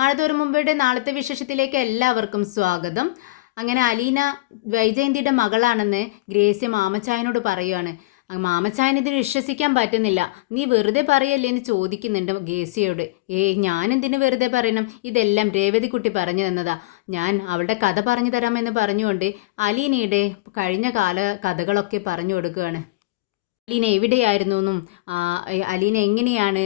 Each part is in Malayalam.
മഴതോറും മുമ്പയുടെ നാളത്തെ വിശേഷത്തിലേക്ക് എല്ലാവർക്കും സ്വാഗതം. അങ്ങനെ അലീന വൈജയന്തിയുടെ മകളാണെന്ന് ഗ്രേസ്യ മാമച്ചായനോട് പറയുവാണ്. മാമച്ചായൻ ഇതിന് വിശ്വസിക്കാൻ പറ്റുന്നില്ല. നീ വെറുതെ പറയല്ലേ എന്ന് ചോദിക്കുന്നുണ്ട് ഗേസിയോട് ഏ ഞാൻ എന്തിനു വെറുതെ പറയണം? ഇതെല്ലാം രേവതിക്കുട്ടി പറഞ്ഞു തന്നതാ. ഞാൻ അവളുടെ കഥ പറഞ്ഞു തരാമെന്ന് പറഞ്ഞുകൊണ്ട് അലീനയുടെ കഴിഞ്ഞ കാല കഥകളൊക്കെ പറഞ്ഞു കൊടുക്കുകയാണ്. അലീന എവിടെയായിരുന്നു എന്നും അലീന എങ്ങനെയാണ്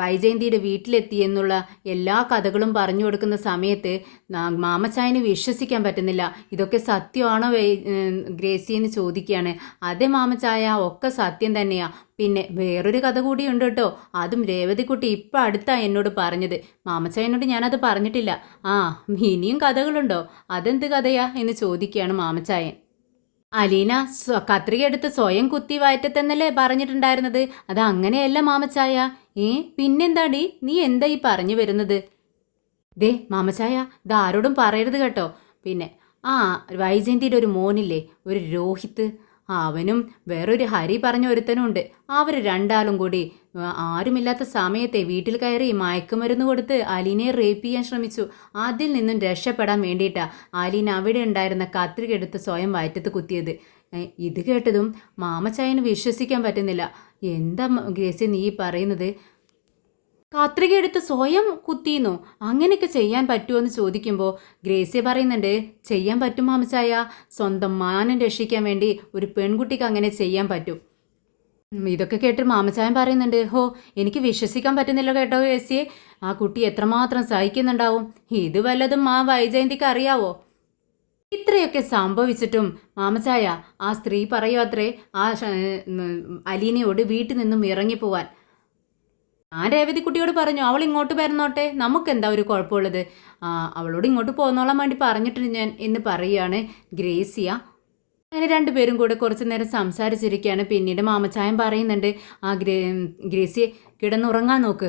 വൈജയന്തിയുടെ വീട്ടിലെത്തിയെന്നുള്ള എല്ലാ കഥകളും പറഞ്ഞു കൊടുക്കുന്ന സമയത്ത് മാമച്ചായന് വിശ്വസിക്കാൻ പറ്റുന്നില്ല. ഇതൊക്കെ സത്യമാണോ ഗ്രേസി എന്ന് ചോദിക്കുകയാണ്. അതേ മാമച്ചായ ഒക്കെ സത്യം തന്നെയാണ് പിന്നെ വേറൊരു കഥ കൂടിയുണ്ട് കേട്ടോ. അതും രേവതിക്കുട്ടി ഇപ്പം അടുത്താ എന്നോട് പറഞ്ഞത്. മാമച്ചായനോട് ഞാനത് പറഞ്ഞിട്ടില്ല. ആ ഇനിയും കഥകളുണ്ടോ? അതെന്ത് കഥയാ എന്ന് ചോദിക്കുകയാണ് മാമച്ചായൻ. അലീന കത്രിക എടുത്ത് സ്വയം കുത്തി വയറ്റത്തെന്നല്ലേ പറഞ്ഞിട്ടുണ്ടായിരുന്നത്? അത് അങ്ങനെയല്ല മാമച്ചായ. ഏ പിന്നെന്താടി? നീ എന്താ ഈ പറഞ്ഞു വരുന്നത്? ദേ മാമച്ചായ ഇത് ആരോടും പറയരുത് കേട്ടോ. പിന്നെ ആ വൈജയന്തിയുടെ ഒരു മോനില്ലേ ഒരു രോഹിത്ത് അവനും വേറൊരു ഹരി പറഞ്ഞ ഒരുത്തനുണ്ട്. അവർ രണ്ടാളും കൂടി ആരുമില്ലാത്ത സമയത്തെ വീട്ടിൽ കയറി മയക്കുമരുന്ന് കൊടുത്ത് അലീനയെ റേപ്പ് ചെയ്യാൻ ശ്രമിച്ചു. അതിൽ നിന്നും രക്ഷപ്പെടാൻ വേണ്ടിയിട്ടാണ് അലീൻ അവിടെ ഉണ്ടായിരുന്ന കത്രിക എടുത്ത് സ്വയം വയറ്റത്ത് കുത്തിയത്. ഇത് കേട്ടതും മാമച്ചായന് വിശ്വസിക്കാൻ പറ്റുന്നില്ല. എന്താ ഗ്രേസി നീ പറയുന്നത്? കത്രിക എടുത്ത് സ്വയം കുത്തിയെന്നോ? അങ്ങനെയൊക്കെ ചെയ്യാൻ പറ്റുമോ എന്ന് ചോദിക്കുമ്പോൾ ഗ്രേസി പറയുന്നുണ്ട് ചെയ്യാൻ പറ്റും മാമച്ചായ. സ്വന്തം മാനം രക്ഷിക്കാൻ വേണ്ടി ഒരു പെൺകുട്ടിക്ക് അങ്ങനെ ചെയ്യാൻ പറ്റും. ഇതൊക്കെ കേട്ട് മാമച്ചായൻ പറയുന്നുണ്ട് ഹോ എനിക്ക് വിശ്വസിക്കാൻ പറ്റുന്നില്ല കേട്ടോ ഗ്രേസ്യെ. ആ കുട്ടി എത്രമാത്രം സഹിക്കുന്നുണ്ടാവും? ഇത് വല്ലതും ആ വൈജയന്തിക്ക് അറിയാവോ? ഇത്രയൊക്കെ സംഭവിച്ചിട്ടും മാമച്ചായ ആ സ്ത്രീ പറയുമത്രേ ആ അലീനയോട് വീട്ടിൽ നിന്നും ഇറങ്ങിപ്പോവാൻ. ഞാൻ രേവതിക്കുട്ടിയോട് പറഞ്ഞു അവൾ ഇങ്ങോട്ട് വരുന്നോട്ടെ? നമുക്ക് എന്താ ഒരു കുഴപ്പമുള്ളത്? അവളോട് ഇങ്ങോട്ട് പോന്നോളാൻ വേണ്ടി പറഞ്ഞിട്ടുണ്ട് ഞാൻ എന്ന് പറയുകയാണ് ഗ്രേസിയ. അങ്ങനെ രണ്ടുപേരും കൂടെ കുറച്ച് നേരം സംസാരിച്ചിരിക്കുകയാണ്. പിന്നീട് മാമച്ചായം പറയുന്നുണ്ട് ആ ഗ്രേ ഗ്രേസിയെ കിടന്നുറങ്ങാൻ നോക്ക്.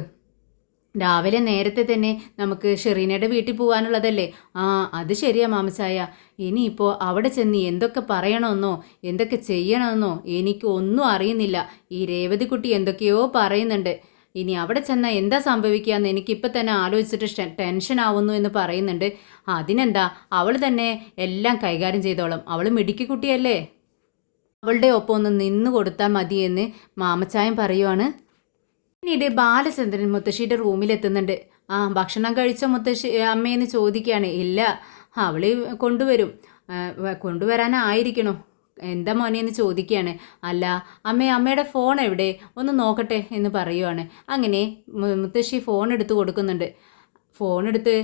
രാവിലെ നേരത്തെ തന്നെ നമുക്ക് ഷെറീനയുടെ വീട്ടിൽ പോകാനുള്ളതല്ലേ ആ അത് ശരിയാ മാമച്ചായ. ഇനിയിപ്പോൾ അവിടെ ചെന്ന് എന്തൊക്കെ പറയണമെന്നോ എന്തൊക്കെ ചെയ്യണമെന്നോ എനിക്ക് ഒന്നും അറിയുന്നില്ല. ഈ രേവതിക്കുട്ടി എന്തൊക്കെയോ പറയുന്നുണ്ട്. ഇനി അവിടെ ചെന്നാൽ എന്താ സംഭവിക്കുകയെന്ന് എനിക്കിപ്പോൾ തന്നെ ആലോചിച്ചിട്ട് ടെൻഷൻ ആവുന്നു എന്ന് പറയുന്നുണ്ട്. അതിനെന്താ? അവൾ തന്നെ എല്ലാം കൈകാര്യം ചെയ്തോളും. അവൾ മിടുക്കി കുട്ടിയല്ലേ? അവളുടെ ഒപ്പം ഒന്ന് നിന്ന് കൊടുത്താൽ മതി എന്ന് മാമച്ചായം പറയുവാണ്. പിന്നീട് ബാലചന്ദ്രൻ മുത്തശ്ശിയുടെ റൂമിലെത്തുന്നുണ്ട്. ആ ഭക്ഷണം കഴിച്ച മുത്തശ്ശി അമ്മയെന്ന് ചോദിക്കുകയാണ് ഇല്ല അവൾ കൊണ്ടുവരും. കൊണ്ടുവരാനായിരിക്കണോ? എന്താ മോനെ എന്ന് ചോദിക്കുകയാണ്. അല്ല അമ്മേ അമ്മയുടെ ഫോൺ എവിടെ? ഒന്ന് നോക്കട്ടെ എന്ന് പറയുവാണ്. അങ്ങനെ മുത്തശ്ശി ഫോൺ എടുത്ത് കൊടുക്കുന്നുണ്ട്. ഫോൺ എടുത്ത്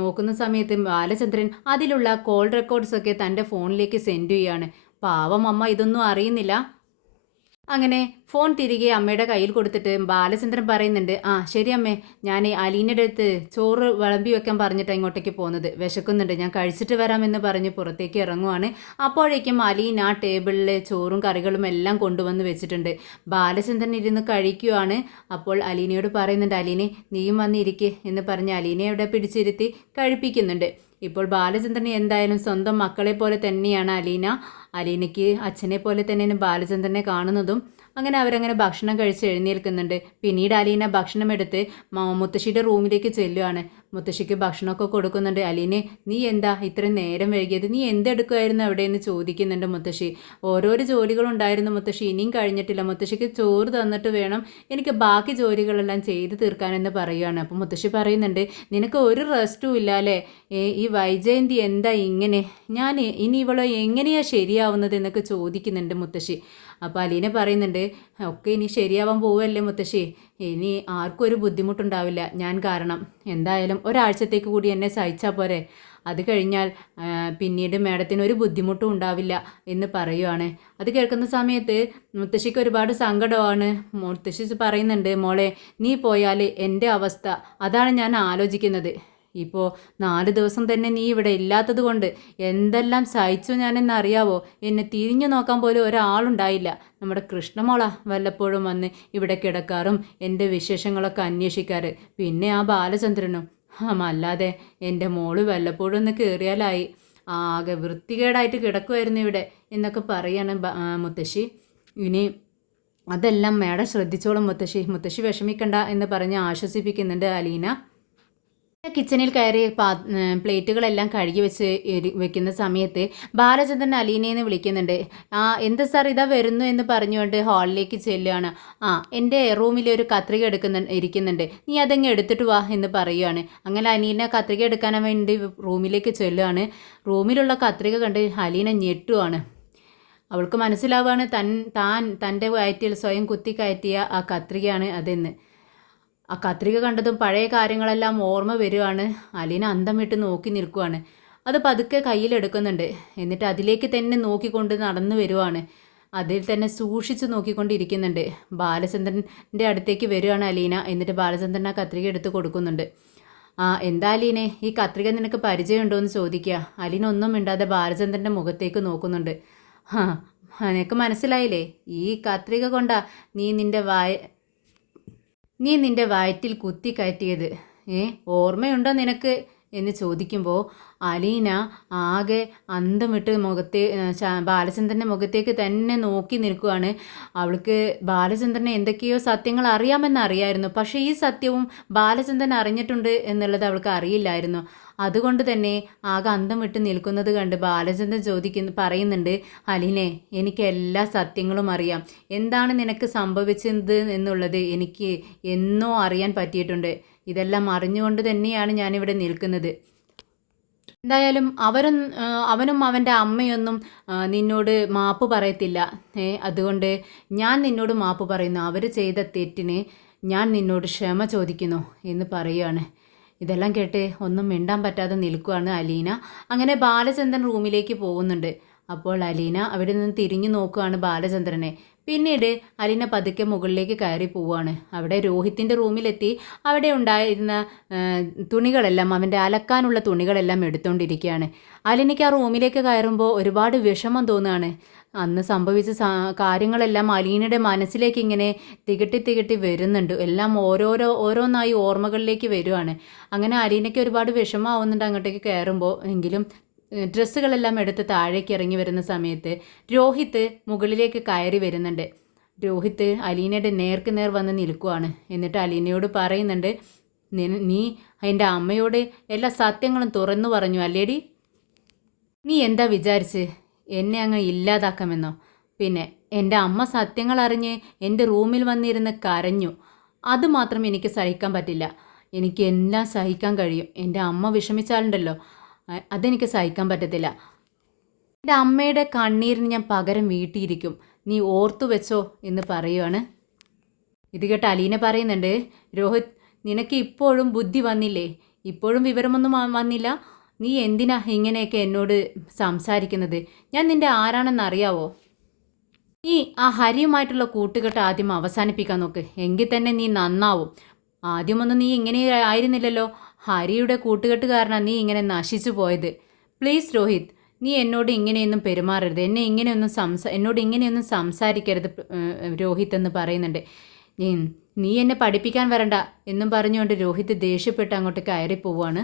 നോക്കുന്ന സമയത്ത് ബാലചന്ദ്രൻ അതിലുള്ള കോൾ റെക്കോർഡ്സ് ഒക്കെ തന്റെ ഫോണിലേക്ക് സെൻഡ് ചെയ്യുകയാണ് പാവം അമ്മ ഇതൊന്നും അറിയുന്നില്ല. അങ്ങനെ ഫോൺ തിരികെ അമ്മയുടെ കയ്യിൽ കൊടുത്തിട്ട് ബാലചന്ദ്രൻ പറയുന്നുണ്ട് ആ ശരി അമ്മേ ഞാൻ അലീനയുടെ അടുത്ത് ചോറ് വിളമ്പി വെക്കാൻ പറഞ്ഞിട്ട് ഇങ്ങോട്ടേക്ക് പോകുന്നത്. വിശക്കുന്നുണ്ട്. ഞാൻ കഴിച്ചിട്ട് വരാമെന്ന് പറഞ്ഞ് പുറത്തേക്ക് ഇറങ്ങുവാണ്. അപ്പോഴേക്കും അലീന ആ ടേബിളിൽ ചോറും കറികളും എല്ലാം കൊണ്ടുവന്ന് വെച്ചിട്ടുണ്ട്. ബാലചന്ദ്രൻ ഇരുന്ന് കഴിക്കുവാണ്. അപ്പോൾ അലീനയോട് പറയുന്നുണ്ട് അലീനെ നീയും വന്നിരിക്കേ എന്ന് പറഞ്ഞ് അലീനെ അവിടെ പിടിച്ചിരുത്തി കഴിപ്പിക്കുന്നുണ്ട്. ഇപ്പോൾ ബാലചന്ദ്രൻ എന്തായാലും സ്വന്തം മക്കളെ പോലെ തന്നെയാണ് അലീന. അലീനയ്ക്ക് അച്ഛനെ പോലെ തന്നെ ബാലചന്ദ്രനെ കാണുന്നതും അങ്ങനെ അവരങ്ങനെ ഭക്ഷണം കഴിച്ച് എഴുന്നേൽക്കുന്നുണ്ട്. പിന്നീട് അലീന ഭക്ഷണം എടുത്ത് മുത്തശ്ശിയുടെ റൂമിലേക്ക് ചെല്ലുകയാണ് മുത്തശ്ശിക്ക് ഭക്ഷണമൊക്കെ കൊടുക്കുന്നുണ്ട്. അലീനെ നീ എന്താ ഇത്രയും നേരം വൈകിയത്? നീ എന്തെടുക്കുമായിരുന്നു അവിടെ എന്ന് ചോദിക്കുന്നുണ്ട് മുത്തശ്ശി. ഓരോരോ ജോലികളുണ്ടായിരുന്നു മുത്തശ്ശി. ഇനിയും കഴിഞ്ഞിട്ടില്ല. മുത്തശ്ശിക്ക് ചോറ് തന്നിട്ട് വേണം എനിക്ക് ബാക്കി ജോലികളെല്ലാം ചെയ്ത് തീർക്കാനെന്ന് പറയുകയാണ് അപ്പം മുത്തശ്ശി പറയുന്നുണ്ട് നിനക്ക് ഒരു റെസ്റ്റും ഇല്ല അല്ലേ? ഈ വൈജയന്തി എന്താ ഇങ്ങനെ? ഞാൻ ഇനി ഇവളെ എങ്ങനെയാ ശരിയാവുന്നത് എന്നൊക്കെ ചോദിക്കുന്നുണ്ട് മുത്തശ്ശി. അപ്പോൾ അലീന പറയുന്നുണ്ട് ഒക്കെ ഇനി ശരിയാവാൻ പോവല്ലേ മുത്തശ്ശി? ഇനി ആർക്കും ഒരു ബുദ്ധിമുട്ടുണ്ടാവില്ല. ഞാൻ കാരണം. എന്തായാലും ഒരാഴ്ചത്തേക്ക് കൂടി എന്നെ സഹിച്ചാൽ പോരെ. അത് കഴിഞ്ഞാൽ പിന്നീട് മാഡത്തിന് ഒരു ബുദ്ധിമുട്ടും ഉണ്ടാവില്ല എന്ന് പറയുവാണ്. അത് കേൾക്കുന്ന സമയത്ത് മുത്തശ്ശിക്ക് ഒരുപാട് സങ്കടമാണ്. മുത്തശ്ശി പറയുന്നുണ്ട് മോളെ നീ പോയാൽ എന്റെ അവസ്ഥ. അതാണ് ഞാൻ ആലോചിക്കുന്നത്. ഇപ്പോൾ നാല് ദിവസം തന്നെ നീ ഇവിടെ ഇല്ലാത്തത് കൊണ്ട് എന്തെല്ലാം സഹിച്ചു ഞാനെന്നറിയാവോ എന്നെ തിരിഞ്ഞു നോക്കാൻ പോലും ഒരാളുണ്ടായില്ല. നമ്മുടെ കൃഷ്ണമോള വല്ലപ്പോഴും വന്ന് ഇവിടെ കിടക്കാറും എന്റെ വിശേഷങ്ങളൊക്കെ അന്വേഷിക്കാറ്. പിന്നെ ആ ബാലചന്ദ്രനും. അല്ലാതെ എന്റെ മോൾ വല്ലപ്പോഴും ഒന്ന് കയറിയാലായി ആകെ വൃത്തികേടായിട്ട് കിടക്കുമായിരുന്നു ഇവിടെ എന്നൊക്കെ പറയാണ് മുത്തശ്ശി. ഇനി അതെല്ലാം മേഡം ശ്രദ്ധിച്ചോളും മുത്തശ്ശി. മുത്തശ്ശി വിഷമിക്കണ്ട എന്ന് പറഞ്ഞ് ആശ്വസിപ്പിക്കുന്നുണ്ട് അലീന. കിച്ചണിൽ കയറി പാ പ്ലേറ്റുകളെല്ലാം കഴുകി വെച്ച് വെക്കുന്ന സമയത്ത് ബാലചന്ദ്രൻ അലീനയെന്ന് വിളിക്കുന്നുണ്ട്. ആ എന്ത് സാർ ഇതാ വരുന്നു എന്ന് പറഞ്ഞുകൊണ്ട് ഹാളിലേക്ക് ചെല്ലുകയാണ്. ആ എന്റെ റൂമിൽ ഒരു കത്രിക എടുക്കുന്ന ഇരിക്കുന്നുണ്ട്. നീ അതങ്ങ് എടുത്തിട്ട് വാ എന്ന് പറയുകയാണ്. അങ്ങനെ അലീന കത്രിക എടുക്കാൻ വേണ്ടി റൂമിലേക്ക് ചെല്ലുകയാണ്. റൂമിലുള്ള കത്രിക കണ്ട് അലീന ഞെട്ടുവാണ്. അവൾക്ക് മനസ്സിലാവുകയാണ് തൻ താൻ തന്റെ വയറ്റിൽ സ്വയം കുത്തി കയറ്റിയ ആ കത്രികയാണ് അതെന്ന്. ആ കത്രിക കണ്ടതും പഴയ കാര്യങ്ങളെല്ലാം ഓർമ്മ വരികയാണ് അലീന അന്തം വിട്ട് നോക്കി നിൽക്കുവാണ്. അത് പതുക്കെ കയ്യിലെടുക്കുന്നുണ്ട് എന്നിട്ട് അതിലേക്ക് തന്നെ നോക്കിക്കൊണ്ട് നടന്നു വരുവാണ്. അതിൽ തന്നെ സൂക്ഷിച്ച് നോക്കിക്കൊണ്ടിരിക്കുന്നുണ്ട്. ബാലചന്ദ്രന്റെ അടുത്തേക്ക് വരുവാണ് അലീന. എന്നിട്ട് ബാലചന്ദ്രൻ ആ കത്രിക എടുത്ത് കൊടുക്കുന്നുണ്ട്. ആ എന്താ അലീനെ? ഈ കത്രിക നിനക്ക് പരിചയമുണ്ടോ എന്ന് ചോദിക്കുക അലീന ഒന്നും മിണ്ടാതെ ബാലചന്ദ്രന്റെ മുഖത്തേക്ക് നോക്കുന്നുണ്ട്. ആ നിനക്ക് മനസ്സിലായില്ലേ? ഈ കത്രിക കൊണ്ടാ നീ നിന്റെ വായ നീ നിന്റെ വയറ്റിൽ കുത്തി കയറ്റിയത്. ഏ ഓർമ്മയുണ്ടോ നിനക്ക്? എന്ന് ചോദിക്കുമ്പോൾ അലീന ആകെ അന്തമിട്ട് മുഖത്തെ ബാലചന്ദ്രന്റെ മുഖത്തേക്ക് തന്നെ നോക്കി നിൽക്കുകയാണ് അവൾക്ക് ബാലചന്ദ്രനെ എന്തൊക്കെയോ സത്യങ്ങൾ അറിയാമെന്ന് അറിയായിരുന്നു. പക്ഷേ ഈ സത്യവും ബാലചന്ദ്രൻ അറിഞ്ഞിട്ടുണ്ട് എന്നുള്ളത് അവൾക്ക് അറിയില്ലായിരുന്നു. അതുകൊണ്ട് തന്നെ ആകെ അന്തം വിട്ട് നിൽക്കുന്നത് കണ്ട് ബാലചന്ദ്രൻ ചോദിക്കുന്നു പറയുന്നുണ്ട് അലിനെ എനിക്ക് എല്ലാ സത്യങ്ങളും അറിയാം. എന്താണ് നിനക്ക് സംഭവിച്ചത് എന്നുള്ളത് എനിക്ക് എന്നോ അറിയാൻ പറ്റിയിട്ടുണ്ട്. ഇതെല്ലാം അറിഞ്ഞുകൊണ്ട് തന്നെയാണ് ഞാനിവിടെ നിൽക്കുന്നത്. എന്തായാലും അവരും അവനും അവന്റെ അമ്മയൊന്നും നിന്നോട് മാപ്പ് പറയത്തില്ല. ഏ അതുകൊണ്ട് ഞാൻ നിന്നോട് മാപ്പ് പറയുന്നു. അവർ ചെയ്ത തെറ്റിന് ഞാൻ നിന്നോട് ക്ഷമ ചോദിക്കുന്നു എന്ന് പറയുകയാണ് ഇതെല്ലാം കേട്ട് ഒന്നും മിണ്ടാൻ പറ്റാതെ നിൽക്കുകയാണ് അലീന. അങ്ങനെ ബാലചന്ദ്രൻ റൂമിലേക്ക് പോകുന്നുണ്ട്. അപ്പോൾ അലീന അവിടെ നിന്ന് തിരിഞ്ഞു നോക്കുകയാണ് ബാലചന്ദ്രനെ. പിന്നീട് അലീന പതുക്കെ മുകളിലേക്ക് കയറി പോവുകയാണ്. അവിടെ രോഹിത്തിന്റെ റൂമിലെത്തി. അവിടെ ഉണ്ടായിരുന്ന തുണികളെല്ലാം അവന്റെ അലക്കാനുള്ള തുണികളെല്ലാം എടുത്തുകൊണ്ടിരിക്കുകയാണ് അലീനയ്ക്ക് ആ റൂമിലേക്ക് കയറുമ്പോൾ ഒരുപാട് വിഷമം തോന്നുകയാണ്. അന്ന് സംഭവിച്ച കാര്യങ്ങളെല്ലാം അലീനയുടെ മനസ്സിലേക്ക് ഇങ്ങനെ തികട്ടി തികട്ടി വരുന്നുണ്ട്. എല്ലാം ഓരോരോ ഓരോന്നായി ഓർമ്മകളിലേക്ക് വരുവാണ്. അങ്ങനെ അലീനയ്ക്ക് ഒരുപാട് വിഷമാവുന്നുണ്ട് അങ്ങോട്ടേക്ക് കയറുമ്പോൾ. എങ്കിലും ഡ്രസ്സുകളെല്ലാം എടുത്ത് താഴേക്ക് ഇറങ്ങി വരുന്ന സമയത്ത് രോഹിത്ത് മുകളിലേക്ക് കയറി വരുന്നുണ്ട്. രോഹിത്ത് അലീനയുടെ നേർക്ക് നേർ വന്ന് നിൽക്കുവാണ്. എന്നിട്ട് അലീനയോട് പറയുന്നുണ്ട് നീ എന്റെ അമ്മയോട് എല്ലാ സത്യങ്ങളും തുറന്നു പറഞ്ഞു അല്ലേടി? നീ എന്താ വിചാരിച്ച്? എന്നെ അങ്ങ് ഇല്ലാതാക്കാമെന്നോ? പിന്നെ എന്റെ അമ്മ സത്യങ്ങൾ അറിഞ്ഞ് എന്റെ റൂമിൽ വന്നിരുന്ന് കരഞ്ഞു. അതുമാത്രം എനിക്ക് സഹിക്കാൻ പറ്റില്ല. എനിക്ക് എല്ലാം സഹിക്കാൻ കഴിയും. എന്റെ അമ്മ വിഷമിച്ചാലുണ്ടല്ലോ. അതെനിക്ക് സഹിക്കാൻ പറ്റത്തില്ല. എന്റെ അമ്മയുടെ കണ്ണീരിന് ഞാൻ പകരം വീട്ടിയിരിക്കും. നീ ഓർത്തു വെച്ചോ എന്ന് പറയുവാണ്. ഇത് കേട്ട് അലീന പറയുന്നുണ്ട് രോഹിത് നിനക്ക് ഇപ്പോഴും ബുദ്ധി വന്നില്ലേ? ഇപ്പോഴും വിവരമൊന്നും വന്നില്ല? നീ എന്തിനാ ഇങ്ങനെയൊക്കെ എന്നോട് സംസാരിക്കുന്നത്? ഞാൻ നിന്റെ ആരാണെന്ന് അറിയാവോ നീ ആ ഹരിയുമായിട്ടുള്ള കൂട്ടുകെട്ട് ആദ്യം അവസാനിപ്പിക്കാൻ നോക്ക്. എങ്കിൽ തന്നെ നീ നന്നാവും. ആദ്യമൊന്നും നീ ഇങ്ങനെ ആയിരുന്നില്ലല്ലോ. ഹരിയുടെ കൂട്ടുകെട്ട് കാരണം നീ ഇങ്ങനെ നശിച്ചു പോയത്. പ്ലീസ് രോഹിത് നീ എന്നോട് ഇങ്ങനെയൊന്നും പെരുമാറരുത്. എന്നെ ഇങ്ങനെയൊന്നും സംസാ എന്നോട് ഇങ്ങനെയൊന്നും സംസാരിക്കരുത് രോഹിത് എന്ന് പറയുന്നുണ്ട്. നീ എന്നെ പഠിപ്പിക്കാൻ വരണ്ട എന്നും പറഞ്ഞുകൊണ്ട് രോഹിത് ദേഷ്യപ്പെട്ട് അങ്ങോട്ട് കയറി പോവാണ്